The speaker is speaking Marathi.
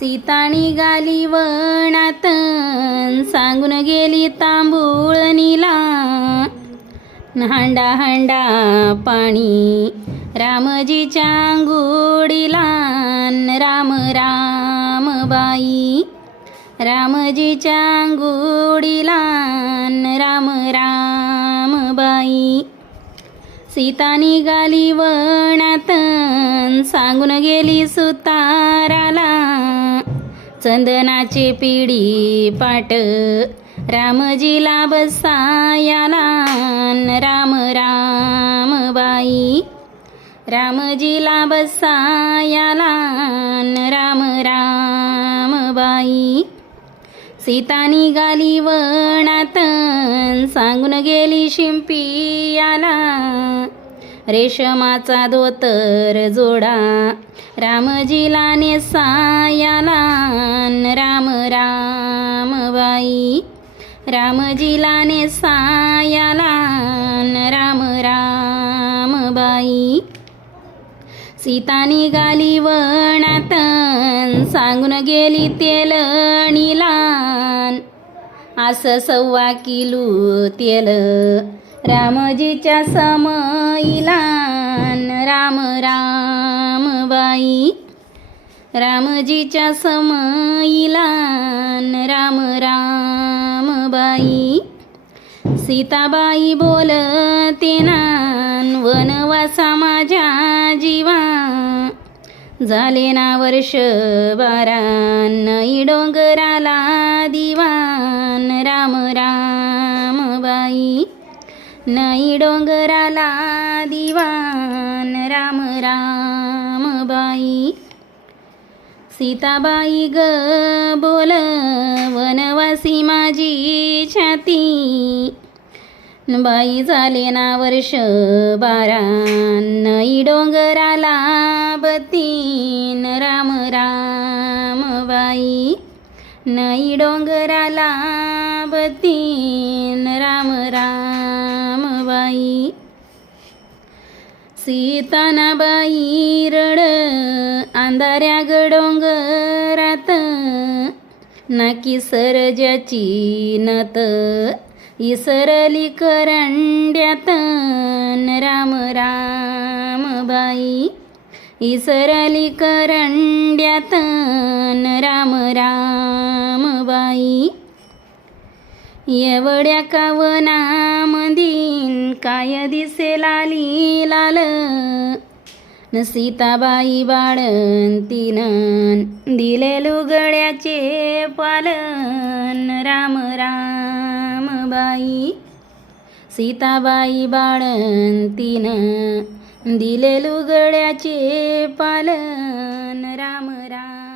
सीता निघाली वणात सांगून गेली तांबूळनीला हांडा हांडा पाणी रामजीच्या अंगुडीला. राम राम बाई रामजीच्या अंगुडीला. राम राम बाई सीता निघाली वणात सांगून गेली सुता चंदनाचे पिढी पाट रामजीला बसायाला राम राम बाई. रामजीला बसायाला राम राम बाई. सीता निघाली वणात सांगून गेली शिंपियाला रेशमाचा धोतर जोडा. रामजीला नेसायाला राम राम बाई. रामजीला नेसायाला राम राम बाई. सीता निघाली वणात सांगून गेली तेलणीला असं सव्वा किलो तेल. रामजीच्या समईला राम राम बाई. रामजीच्या समईला राम राम बाई. सीताबाई बोलते ना वनवासा माझ्या झाले ना वर्ष बारान डोंगराला दिवान. राम राम बाई नई डोंगराला दिवान. राम राम बाई सीताबाई ग बोल वनवासी माझी छाती. बाई झाले ना वर्ष बारा नई डोंगराला बती. नई डोंगराला बतीन राम राम बाई. सीतानाबाई रड अंधाऱ्या गडोंगरात नाकी सरजाची नत इसरली करंड्यात राम राम बाई. इसरली करंड्यात राम एवढ्या कावनामधीन काय दिसे लाली लाल न सीताबाई बाळंतीनं दिले लुगड्याचे पालन. राम राम बाई. सीताबाई बाळंतीनं दिले लुगड्याचे पालन. राम राम.